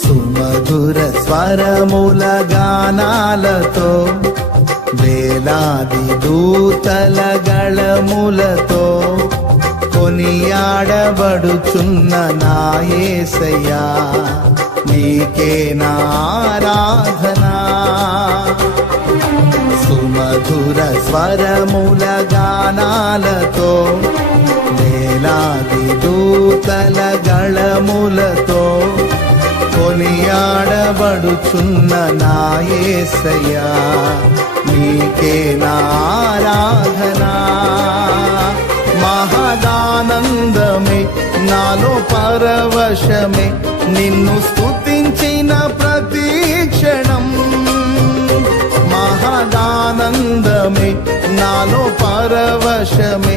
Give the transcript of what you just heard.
సుమధుర స్వరముల గానాలతో వేలాది దూతల గళములతో కొనియాడబడుచున్న నా యేసయ్యా నీకే నా ఆరాధనా. సుమధుర స్వరముల గానాలతో వేలాది దూతల గళములతో కొనియాడబడుచున్న నా యేసయ్యా నీకే నా ఆరాధనా. మహదానందమే నాలో పరవశమే నిన్ను స్తుతించిన ప్రతి క్షణం. మహదానందమే నాలో పరవశమే